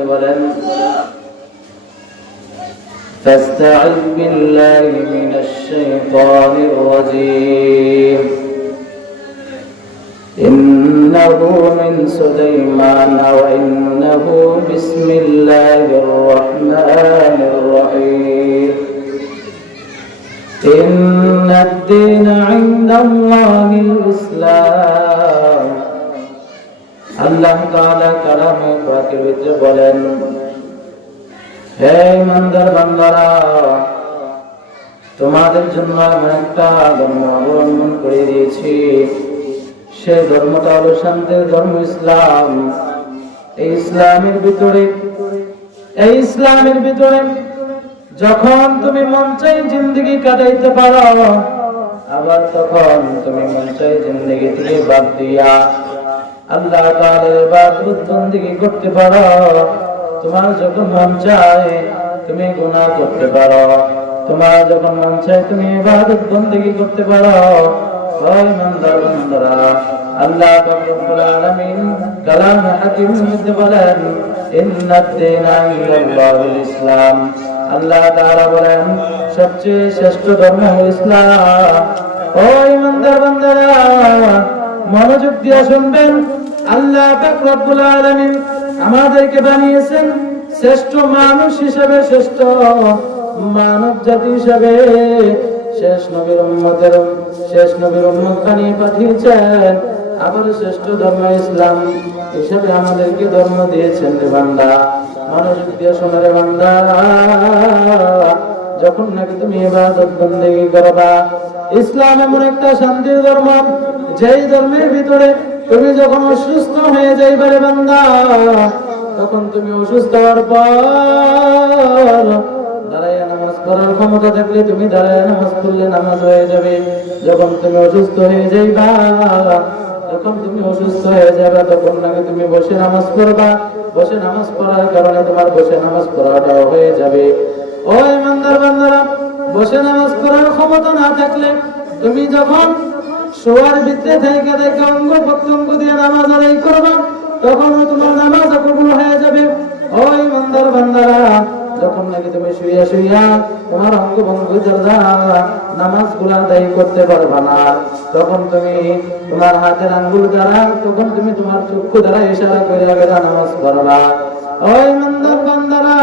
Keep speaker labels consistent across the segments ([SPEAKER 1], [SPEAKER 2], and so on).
[SPEAKER 1] ولم فاستعذ بالله من الشيطان الرجيم إنه من سليمان وإنه بسم الله الرحمن الرحيم إن الدين عند الله الإسلام আল্লাহ তাআলা কালামে পাকের ভিতরে বলেন, হে ইমানদার বান্দারা, তোমাদের জন্য আমি একটা ধর্ম অবলম্বন করে দিয়েছি। সে ধর্মটা হলো শান্তির ধর্ম ইসলাম। এই ইসলামের ভিতরে, এই ইসলামের ভিতরে যখন তুমি মন চাই জিন্দগি কাটাইতে পারো, আবার তখন তুমি মন চাই জিন্দগি থেকে বাদ দিয়া আল্লাহ তাআলার ইবাদত করতে পারো। তোমার যখন মন চায়, তুমি গুণা করতে পারো। তোমার যখন মন চায়, তুমি বাহাদুর করতে পারো। কালাম বলেন ইসলাম। আল্লাহ বলেন, সবচেয়ে শ্রেষ্ঠ ধর্ম ইসলাম। ওই মন্দর বন্দরা মনোযোগ দিয়ে শুনবেন। আল্লাহ রব্বুল আলামিন আমাদেরকে বানিয়েছেন শ্রেষ্ঠ মানুষ হিসেবে, শ্রেষ্ঠ মানব জাতি হিসেবে। শেষ নবীর উম্মতের, শেষ নবীর উম্মত বানিয়ে পাঠিয়েছেন। আবার শ্রেষ্ঠ ধর্ম ইসলাম হিসেবে আমাদেরকে ধর্ম দিয়েছেন রে বান্দা। মনোযোগ দিয়ে শোনো রে বান্দা। যখন নাকি তুমি ইবাদত বন্দেগী করবা, ইসলাম এমন একটা শান্তির ধর্ম। যেই ধর্মের ভিতরে তুমি যখন অসুস্থ হয়ে যাইবারে বান্দা, তখন তুমি অসুস্থ হওয়ার পর বসে নামাজ হয়ে যাবে। বসে নামাজ পড়ার ক্ষমতা না থাকলে তুমি যখন শোয়ার ভিতরে থেকে থেকে অঙ্গ প্রত্যঙ্গ দিয়ে নামাজ আদায় করবা, তখনও তোমার নামাজ কবুল হয়ে যাবে। ও ইমানদার বান্দারা, যখন নাকি তুমি শুইয়া শুইয়া তোমার অঙ্গ ভঙ্গ নামাজগুলা আদায় করতে পারবা না, তখন তুমি তোমার হাতের আঙ্গুল দ্বারা, তখন তুমি তোমার চক্ষু দ্বারা ইশারা করে করে নামাজ পড়বা। ও ইমানদার বান্দারা,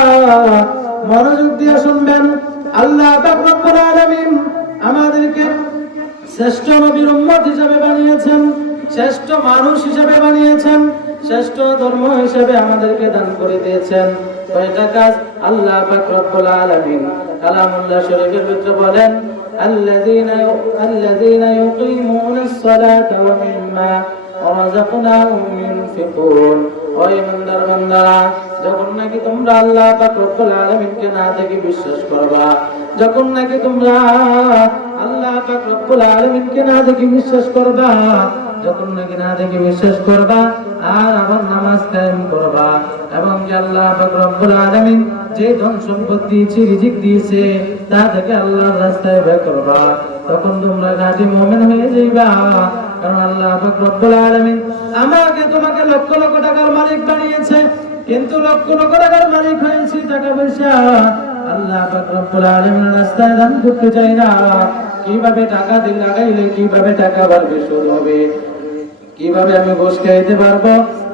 [SPEAKER 1] মনোযোগ দিয়ে শুনবেন, আল্লাহ আমাদেরকে শ্রেষ্ঠ নবীর উম্মত হিসেবে বানিয়েছেন শ্রেষ্ঠ মানুষ হিসেবে বানিয়েছেন শ্রেষ্ঠ ধর্ম হিসেবে আমাদেরকে দান করে দিয়েছেন কয়টা কাজ আল্লাহ পাক রব্বুল আলামিন কালামুল্লাহ শরীফের ভিতরে বলেন الذين الذين يقيمون الصلاة ومما رزقناهم ينفقون যখন নাকি তোমরা আল্লাহ না বিশ্বাস করবা, যখন নাকি না বিশ্বাস করবা আর আবার নামাজ করবা, এবং যে আল্লাহ পাক রব্বুল যে ধন সম্পদ দিয়েছে, রিজিক দিয়েছে, তা থেকে আল্লাহর রাস্তায় ব্যয় করবা। তখন তোমরা ঘাটি মুমিন হয়ে যাইবা। কারণ আল্লাহ রব্বুল আলামিন আমাকে তোমাকে লক্ষ লক্ষ টাকার মালিক বানিয়েছে। কিন্তু লক্ষ লক্ষ টাকার মালিক হয়েছি টাকা পয়সা। আল্লাহ রব্বুল আলামিন রাস্তায় দান করতে চাই না। কীভাবে টাকা দিন লাগাইলে কীভাবে টাকা বাড়বে শুরু হবে। কীভাবে আমি বসে খাইতে পারব?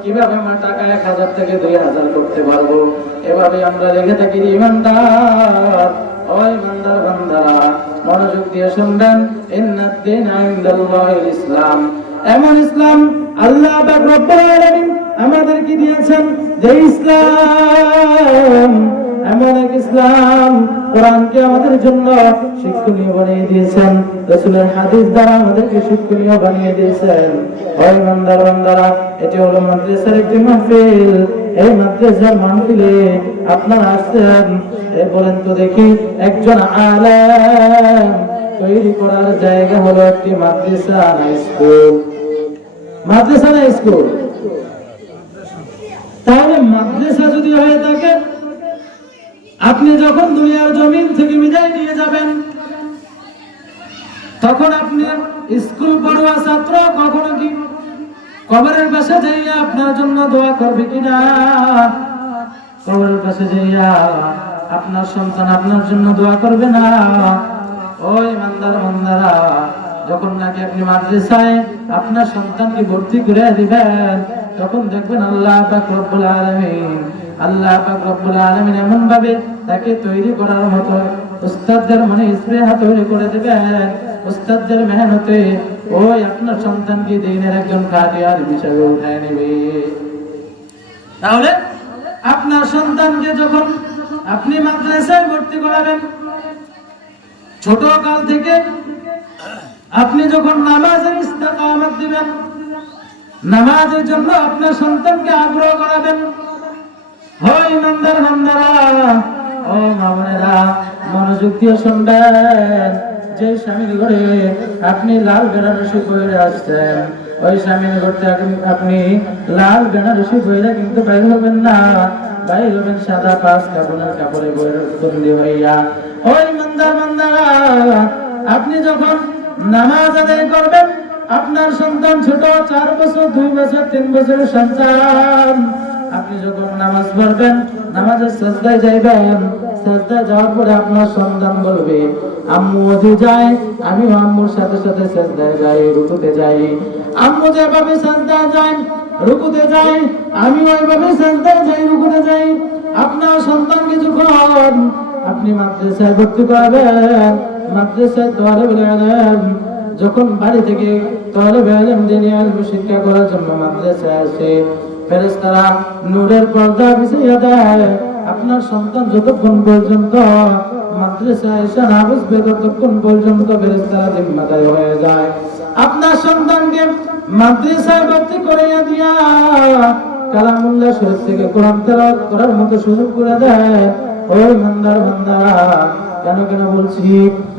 [SPEAKER 1] কীভাবে আমার টাকা এক হাজার থেকে দুই হাজার করতে পারব? এভাবে আমরা লেগে থাকি ইমানদার। বান্দার বান্দারা, মনোযোগ দিয়ে শুনবেন। ইসলাম। এমন ইসলাম আল্লাহ পাক রব্বুল আমাদেরকে দিয়েছেন যে ইসলাম এমন এক ইসলাম কোরআনকে আমাদের জন্য শিক্ষণীয় বানিয়ে দিয়েছেন। রসুলের হাদিস দ্বারা আমাদেরকে শিক্ষণীয় বানিয়ে দিয়েছেন। ওই মন্দার বান্দারা, এটি হলো মাদ্রাসার একটি মাহফিল। এই মাদ্রাসার মাহফিলে আপনারা আসছেন। বলেন তো দেখি, একজন আলেম তৈরি করার জায়গা হলো একটি মাদ্রাসা স্কুল। মাদ্রাসা স্কুল। তাহলে মাদ্রাসা যদি হয়ে থাকে আপনি যখন দুনিয়ার জমিন থেকে বিদায় নিয়ে যাবেন, তখন আপনি স্কুল পড়ুয়া ছাত্র, কখনো কি কবরের পাশে যাইয়া আপনার জন্য দোয়া করবে কিনা? কবরের কাছে যাইয়া আপনার সন্তান আপনার জন্য দোয়া করবে না? ওই মান্দার মান্দারা যখন নাকি আপনি মাদ্রাসায় আপনার সন্তানকে ভর্তি করে দিবেন, তখন দেখবেন আল্লাহ রব্বুল আল্লাহ রব্বুল আলামিন এমন ভাবে তাকে তৈরি করার মতো উস্তাদদের মনে তৈরি করে দিবেন। উস্তাদদের মেহনতে, ওই আপনার সন্তানকে দিনের একজন তাহলে আপনার সন্তানকে যখন আপনি মাদ্রাসায় ভর্তি করাবেন, ছোট কাল থেকে আপনি যখন নামাজের ইস্তেকামত দিবেন, নামাজের জন্য আপনার সন্তানকে আগ্রহ করাবেন হয় ও মামনেরা মনোযোগ দিয়ে শুনবেন। যে স্বামীর ঘরে আপনি লাল বেনারসি পরে আসছেন, ওই স্বামীর ঘরতে আপনি- লাল বেনারসি পরে কিন্তু বাইর হবেন না। বাইর হবেন সাদা পাঁচ কাপড়ের কাপড়ে বন্দি হইয়া। ওই আপনি যখন নামাজ আদায় করবেন, আপনার সন্তান ছোট চার বছর, দুই বছর, তিন বছরের সন্তান। আপনি যখন নামাজ পড়বেন, নামাজের সাজদায় যাইবেন, সাজদায় যাওয়ার পরে আপনার সন্তান বলবে, আম্মু যদি যায় আমি আম্মুর সাথে সাথে সাজদায় যাই, রুকুতে যাই। আম্মু যেভাবে সাজদায় যাই রুকুতে যাই আমি ওইভাবে সাজদায় যাই, রুকুতে যাই। আপনার সন্তানকে যখন আপনি মাদ্রাসায় ভর্তি করাবেন, মাদ্রাসায় তোয়ালে বলে আনেন যখন বাড়ি থেকে তোয়ালে বেড়েন দিনে শিক্ষা করার জন্য মাদ্রাসায় আসে। ফেরেস্তারা নূরের পর্দা বিছিয়ে দেয়। আপনার সন্তান যতক্ষণ পর্যন্ত মাদ্রাসায় এসে না বুঝবে ততক্ষণ পর্যন্ত ফেরেস্তারা জিম্মাদারি হয়ে যায়। আপনার সন্তানকে মাদ্রাসায় ভর্তি করিয়া দিয়া থেকে কোরআন তেলাওয়াত করার মতো সুযোগ করে দেয়। ওই কেন কেন বলছি,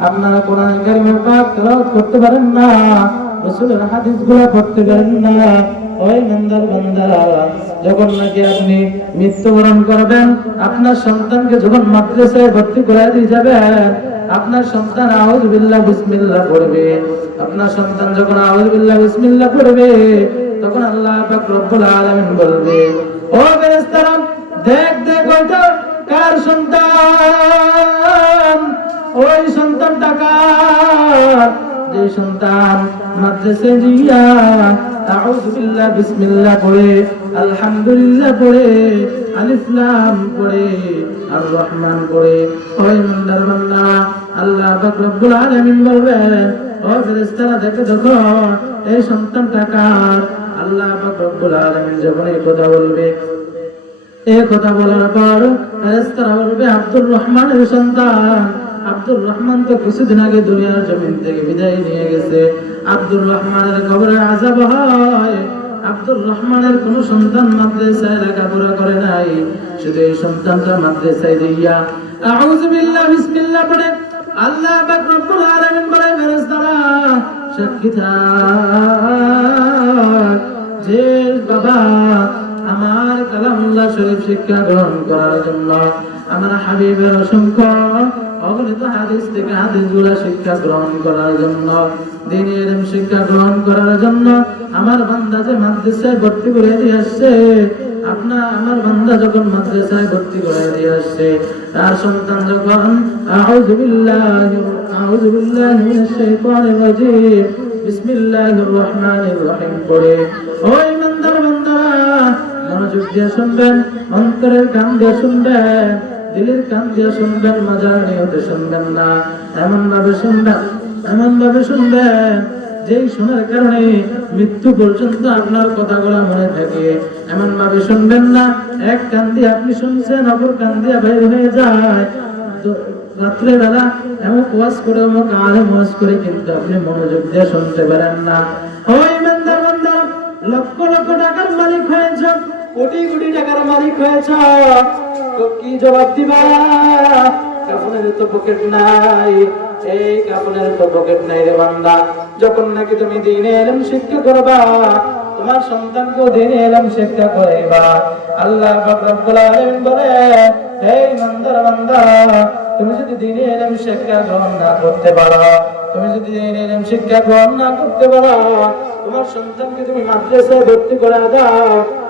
[SPEAKER 1] আপনারা কোরআন কারিমের তেলাওয়াত করতে পারেন না। রাসূলের হাদিসগুলো পড়তে পারেন না। ওই মন্দার মন্দারা যখন নাকি আপনি মৃত্যুবরণ করবেন, আপনার সন্তানকে যখন মাদ্রাসায় ভর্তি করে দিয়ে যাবেন, আপনার সন্তান আউজ বিল্লাহ বিসমিল্লাহ পড়বে। আপনার সন্তান যখন আউজ বিল্লাহ বিসমিল্লাহ পড়বে, তখন আল্লাহ পাক রব্বুল আলামিন বলবে, ও ফেরেশতারা, দেখ দেখ ওইটা কার সন্তান? ওই সন্তানটা কার? যে সন্তান মাদ্রাসে জিয়া আউযু বিল্লাহ, বিসমিল্লাহ পড়ে, আলহামদুলিল্লাহ পড়ে, আলিফ লাম পড়ে আর রহমান পড়ে। ওই মন্দার বান্দা, আল্লাহ পাক রব্বুল আলামিন বলবেন, ও ফেরেশতারা, দেখে, দেখো, এই সন্তানটা কার? আল্লাহ পাক রব্বুল আলামিন যখন এই কথা বলবে, এই কথা বলার পর ফেরেশতারা বলবে, আব্দুর রহমানের সন্তান। আব্দুর রহমান তো কিছুদিন আগে দুনিয়ার জমিন থেকে বিদায় নিয়ে গেছে। আব্দুর রহমানের কবরে আজাব হয়। আব্দুর রহমানের কোন সন্তান মাদ্রাসায় লেখাপড়া করে নাই। শুধু এই সন্তানটা মাদ্রাসায় দিয়া। আউযু বিল্লাহ, বিসমিল্লাহ পড়ে। আল্লাহ পাক রব্বুল আলামিন বলে ফেরেশতারা, সাক্ষী থাক। যে বাবা আমার কালামুল্লাহ শরীফ শিক্ষা গ্রহণ করার জন্য আমার হাবিবের অসংখ্য হাদিস থেকে হাদিসগুলা শিক্ষা গ্রহণ করার জন্য, দিনের শিক্ষা গ্রহণ করার জন্য আমার বান্দা যে মাদ্রাসায় ভর্তি করে দিয়ে আসছে আপনার আমার বান্দা যখন মাদ্রাসায় ভর্তি করে দিয়ে আসছে, তার সন্তান যখন, আউযু বিল্লাহি আউযু বিল্লাহি মিনাশ শাইতানির রাজীম, বিসমিল্লাহির রহমানির রহিম পড়ে। ওই বান্দা মনোযোগ দিয়ে শুনবেন, অন্তরের কান দিয়ে শুনবেন দিলের কান দিয়ে শুনবেন মজার নিয়তে শুনবেন না। এমন ভাবে শুনবেন, এমন ভাবে শুনবেন, যেই শোনার কারণে মৃত্যু পর্যন্ত আপনার কথাগুলো মনে থাকে। এমন ভাবে শুনবেন না, এক কান দিয়ে আপনি শুনছেন, অপর কান দিয়ে বাইর হয়ে যায়। রাত্রে বেলা এমন ওয়াজ করে, এমন আরে ওয়াজ করে কিন্তু আপনি মনোযোগ দিয়ে শুনতে পারেন না। ওই মেন্দার বান্দা লক্ষ লক্ষ টাকার মালিক হয়েছ, কোটি কোটি টাকার মালিক হয়েছ। কি জবাব দিবা? কাপড়ের তো পকেট নাই। এই কাপড়ের তো পকেট নাই রে বান্দা। যখন নাকি তুমি দিনে এলম শিক্ষা করবা, তোমার সন্তানকে দিনে এলম শিক্ষা করাইবা। আল্লাহ রব্বুল আলামিন বলে, এই মন্দার বান্দা, তুমি যদি দিনে এলম শিক্ষা গ্রহণ না করতে পারো, তুমি যদি দিনে এলম শিক্ষা গ্রহণ না করতে পারো, তোমার সন্তানকে তুমি মাদ্রাসায় ভর্তি করে দাও।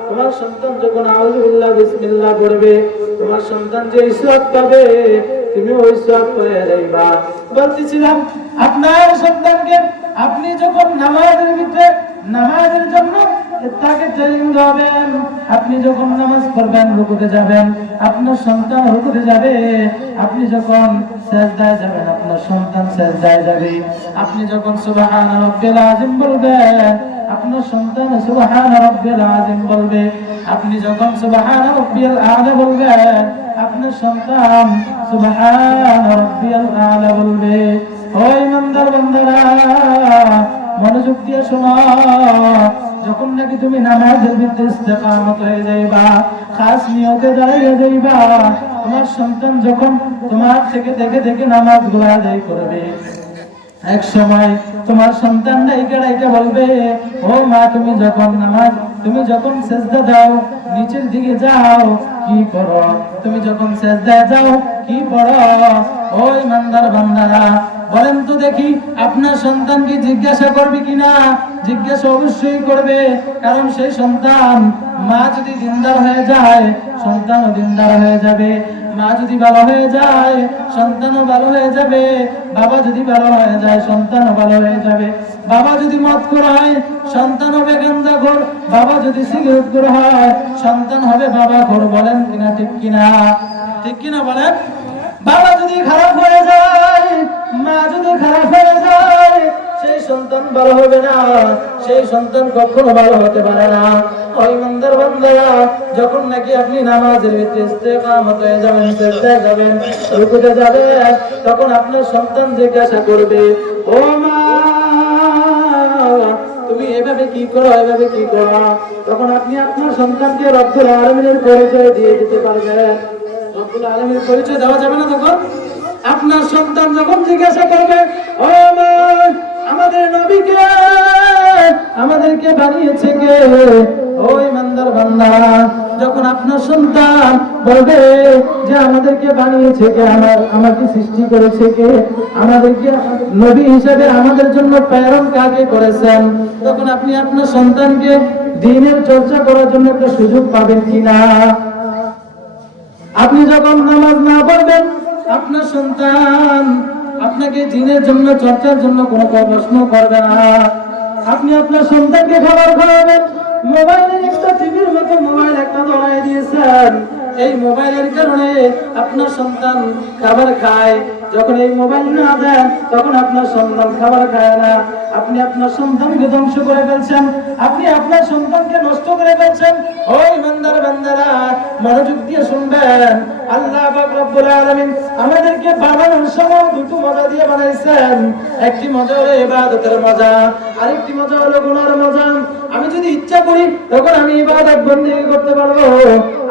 [SPEAKER 1] তোমার সন্তান যখন আউযুবিল্লাহ, বিসমিল্লাহ পড়বে, তোমার সন্তান যে ঈশ্বর পাবে, তুমি ওই সব করে যাইবা। বলতেছিলাম, আপনার সন্তানকে আপনি যখন নামাজের ভিতরে, নামাজের জন্য তাকে ট্রেনিং দেবেন আপনি যখন নামাজ পড়বেন, রুকুতে যাবেন, আপনার সন্তান রুকুতে যাবে, আপনি যখন সেজদায় যাবেন, আপনার সন্তান সেজদায় যাবে। আপনি যখন সুবহান রাব্বিল আযিম বলবেন আপনার সন্তান সুবহান রাব্বিল আযিম বলবে, আপনি যখন সুবহান রাব্বিল আলা বলবেন, আপনার সন্তান সুবহান রাব্বিল আলা বলবে। ওই ইমানদার বান্দারা, মনোযোগ দিয়ে শোনো, যখন নাকি তুমি নামাজের ভিতরে ইস্তেকামত হয়ে যাইবা, খাস নিয়তে দাঁড়িয়ে যাইবা, তোমার সন্তান যখন তোমার থেকে দেখে দেখে নামাজগুলা আদায় করবে। এক সময় তোমার সন্তান ডাইকা ডাইকা বলবে, ও মা, তুমি যখন নামাজ, তুমি যখন সেজদা দাও, নিচের দিকে যাও, কি করো? তুমি যখন সেজদায় যাও কি পড়ো? ওই মান্দার বান্দারা, বলেন তো দেখি, আপনার সন্তানকে জিজ্ঞাসা করবে কিনা? জিজ্ঞাসা অবশ্যই করবে, কারণ সেই সন্তান মা যদি দিনদার হয়ে যায়, সন্তানও দিনদার হয়ে যাবে। মা যদি ভালো হয়ে যায়, সন্তানও ভালো হয়ে যাবে। বাবা যদি ভালো হয়ে যায়, সন্তানও ভালো হয়ে যাবে। বাবা যদি মদ করা হয় সন্তান হবে গান্দা ঘর বাবা যদি সিগারেট করা হয় সন্তান হবে বাবা ঘর বলেন কিনা, ঠিক কিনা? ঠিক কিনা বলেন? বাবা যদি খারাপ হয়ে যায়, মা যদি খারাপ হয়ে যায় সন্তান ভালো হবে না সেই সন্তান কখনো ভালো হতে পারে না। যখন নাকি আপনি নামাজের ভিতরে যাবেন সেজদায় যাবেন তখন আপনার সন্তান জিজ্ঞাসা করবে ও মা তুমি এভাবে কি করো এভাবে কি করো? তখন আপনি আপনার সন্তানকে রব্বুল আলমিনের পরিচয় দিয়ে দিতে পারবেন। রব্বুল আলমীর পরিচয় দেওয়া যাবে না তখন? আপনার সন্তান যখন জিজ্ঞাসা করবে ও মা, আমাদের নবীকে, আমাদেরকে বানিয়েছে কে? ওই মান্দার বান্দা, যখন আপনার সন্তান বলবে যে আমাদেরকে বানিয়েছে কে, আমার, আমাকে সৃষ্টি করেছে কে? আমাদেরকে নবী হিসাবে আমাদের জন্য প্রেরণ কাকে করেছেন? তখন আপনি আপনার সন্তানকে দিনের চর্চা করার জন্য একটা সুযোগ পাবেন কিনা? আপনি যখন নামাজ না পড়বেন, আপনার সন্তান আপনাকে জিনের জন্য, চর্চার জন্য কোনো প্রশ্ন করবে না। আপনি আপনার সন্তানকে খাবার খাওয়াবেন। মোবাইলের একটা টিভির মতো মোবাইল একটা ধরাই দিয়েছেন। এই মোবাইলের কারণে আপনার সন্তান খাবার খায়। যখন এই মোবাইল না দেন, তখন আপনার সন্তান খাবার খায় না। আপনি আপনার সন্তানকে ধ্বংস করে ফেলছেন। আপনি আপনার সন্তানকে নষ্ট করে ফেলছেন। ওই বান্দার বান্দারা মনোযোগ দিয়ে শুনবেন। আল্লাহ রব্বুল আলামিন আমাদেরকে বানানোর সময় দুটো মজা দিয়ে বানাইছেন। একটি মজা হলো ইবাদতের মজা, আরেকটি মজা হলো গুনার মজা। আমি যদি ইচ্ছা করি, তখন আমি ইবাদত বন্দেগী করতে পারব।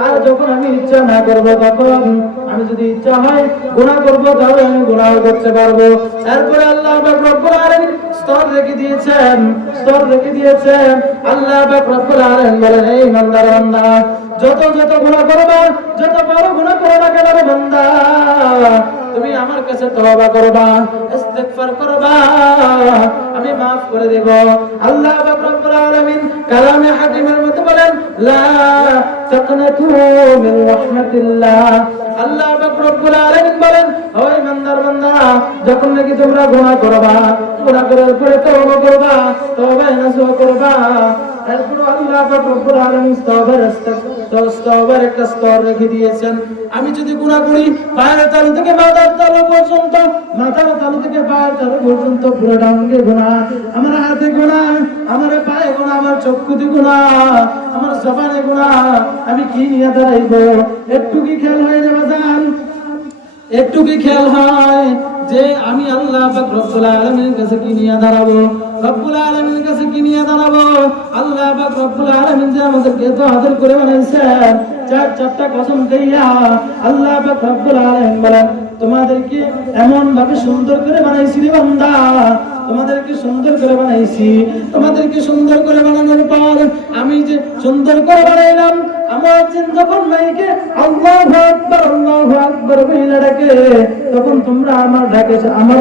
[SPEAKER 1] আর যখন আমি ইচ্ছা না করব, তখন আমি যদি ইচ্ছা হয় গুনাহ করব, তাহলে আমি গুনাহ করতে পারব। তারপরে আল্লাহ রব্বুল আলামিন স্তর রেখে দিয়েছেন, স্তর রেখে দিয়েছেন। আল্লাহ রব্বুল আলামিন বলেন, এই বান্দার বান্দা, যত যত গুনাহ করবা, যত বড় গুনাহ করো না কেন বান্দা? তুমি আমার কাছে তওবা করবা, ইস্তিগফার করবা, আমি maaf করে দেব। আল্লাহ পাক আলামিন কালামে হাকিমের মধ্যে বলেন, লা তাকনাতু মিন রাহমাতিল্লাহ। আল্লাহ পাক রব্বুল আলামিন বলেন, ওই মন্দার বান্দা, যখন নাকি তোমরা গুনাহ করবা, গুনাহ করার পরে তওবা করবা, তওবা নসুহ করবা আমি যদি গুনাহ করি, পায়ের তালু থেকে মাথার তালু পর্যন্ত, মাথার তালু থেকে পায়ের তালু পর্যন্ত পুরো ডাঙ্গে গুনাহ। আমার হাতে গুনাহ, আমার পায়ে গুনাহ, আমার চক্ষুতে গুনাহ, আমার জবানে গুনাহ। আমি কি নিয়ে দাঁড়াইব? একটু কি খেয়াল হয়ে যাবে একটু কি খেয়াল হয় যে আমি আল্লাহ রব্বুল আলামিনের কাছে কি নিয়ে দাঁড়াবো? রব্বুল আলামিনের কাছে কি নিয়ে দাঁড়াবো? আল্লাহ রব্বুল আলামিন যে আমাদেরকে এত আদর করে বানাইছেন চার চারটা কসম দিয়া আল্লাহ রব্বুল আলামিন বলেন, তোমাদেরকে এমন ভাবে সুন্দর করে বানাইছি রে বান্দা। তোমাদেরকে সুন্দর করে বানাইছি। তোমাদেরকে সুন্দর করে বানানোর পর সুন্দর করে বানাইলাম। আমার যখন মাইকে আল্লাহ আকবর আল্লাহ আকবর বলে ডাকে, তখন তোমরা আমার ডাকে, আমার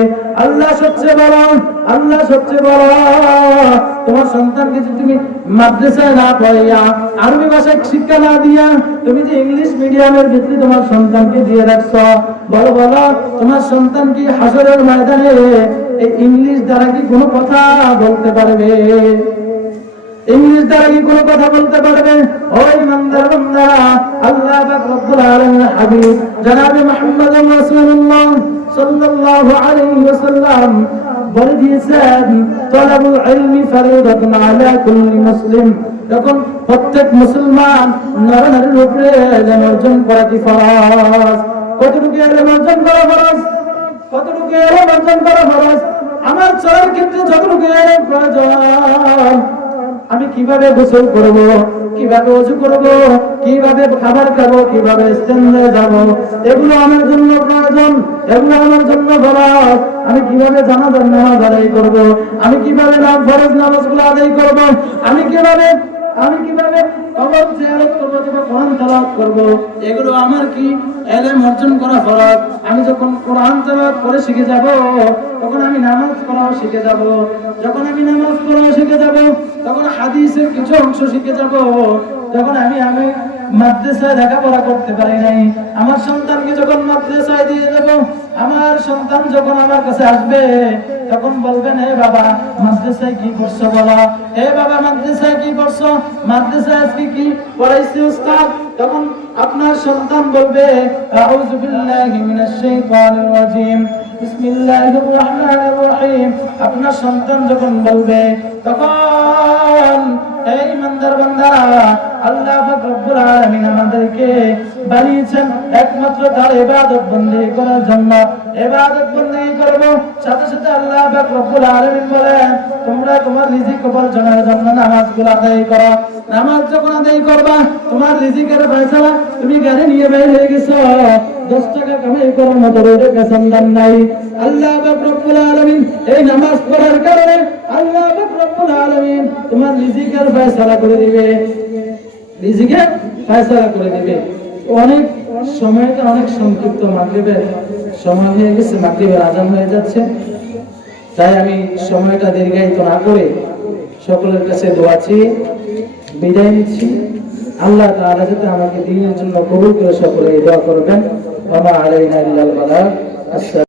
[SPEAKER 1] আল্লাহ সবচেয়ে বড়, আল্লাহ সবচেয়ে বড়। তোমার সন্তানকে যদি তুমি মাদ্রাসায় না পড়াইয়া, আরবি ভাষায় শিক্ষা না দিয়া, তুমি যে ইংলিশ মিডিয়ামের ভিতরে তোমার সন্তানকে দিয়ে রাখছো বড় বলো, তোমার সন্তান কি হাসরের ময়দানে এই ইংলিশ দ্বারা কি কোনো কথা বলতে পারবে? ইংলিশ দ্বারা কি কোনো কথা বলতে পারবে? ওই মন্দার বন্দারা, আল্লাহ পাক রব্বুল আলামিন হাবিব সাল্লাল্লাহু আলাইহি ওয়াসাল্লাম বলে দিয়েছেন, তলাবুল ইলমি ফরিদাতুন আলা কুল্লি মুসলিম। তখন প্রত্যেক মুসলমান নরনারীর উপরে ইলম অর্জন করা কি ফরজ? কতটুকু ইলম অর্জন যতটুকু প্রয়োজন আমি কীভাবে গোসল করব? কীভাবে অজু করব? কীভাবে খাবার খাব? কীভাবে স্ট্যান্ডে যাব? এগুলো আমার জন্য প্রয়োজন। এগুলো আমার জন্য ফরজ। আমি কীভাবে জানাজার নামাজ আদায় করব? আমি কীভাবে নাম ফরজ নামাজগুলো আদায় করব? আমি কীভাবে আমি কীভাবে কোরআন করব। এগুলো আমার কি? অর্জন করা আমি যখন কোরআন তেলাওয়াত করে শিখে যাব, তখন আমি নামাজ পড়াও শিখে যাব। যখন আমি নামাজ পড়াও শিখে যাব, তখন হাদিসের কিছু অংশ শিখে যাব। যখন আমি আমি মাদ্রাসায় লেখাপড়া করতে পারি নাই, আমার সন্তানকে যখন মাদ্রাসায় দিয়ে দেব আমার সন্তান যখন আমার কাছে আসবে, তখন বলবেন হে বাবা, মাদ্রাসায় কি করছ বলো? হে বাবা, মাদ্রাসায় কি করছ? মাদ্রাসায় আজকে কি পড়াইছে, উস্তাদ? তখন আপনার সন্তান বলবে, আউযু বিল্লাহি মিনাশ শাইতানির রাজিম। বিসমিল্লাহির রহমানির রহিম। আপনার সন্তান যখন বলবে, তখন, এই মন্দার বান্দারা আল্লাহ রব্বুল আলামিন আমাদেরকে বানিয়েছেন একমাত্র তার ইবাদত বন্দী করার জন্য। ইবাদত বন্দী করব, সাথে সাথে আল্লাহ রব্বুল আলামিন বলেন, তোমরা তোমার রিজিক উপার্জনের জন্য নামাজগুলো আদায় করো। নামাজ যখন আদায় করবা, তোমার রিজিকের ফয়সালা তুমি গাড়ি নিয়ে বের হয়ে গেছো। দশ টাকা কামাই করার মতো রোজে সন্ধান নাই। আল্লাহ রব্বুল আলামিন এই নামাজ পড়ার কারণে আল্লাহ রব্বুল আলামিন তোমার রিজিকের ফয়সালা করে দিবে। রিজিকের ফয়সালা করে দিবে অনেক সময়টা অনেক সংক্ষিপ্ত মাগরিবের সময় হয়ে গেছে, মাগরিবের আজান হয়ে যাচ্ছে। তাই আমি সময়টা দীর্ঘায়িত না করে সকলের কাছে দোয়া চেয়ে বিদায় নিচ্ছি। আল্লাহ তাআলা যাতে আমাকে দিনের জন্য কবুল করে সকলে দোয়া করবেন। মা আলাইনা ইল্লাল আসসালামু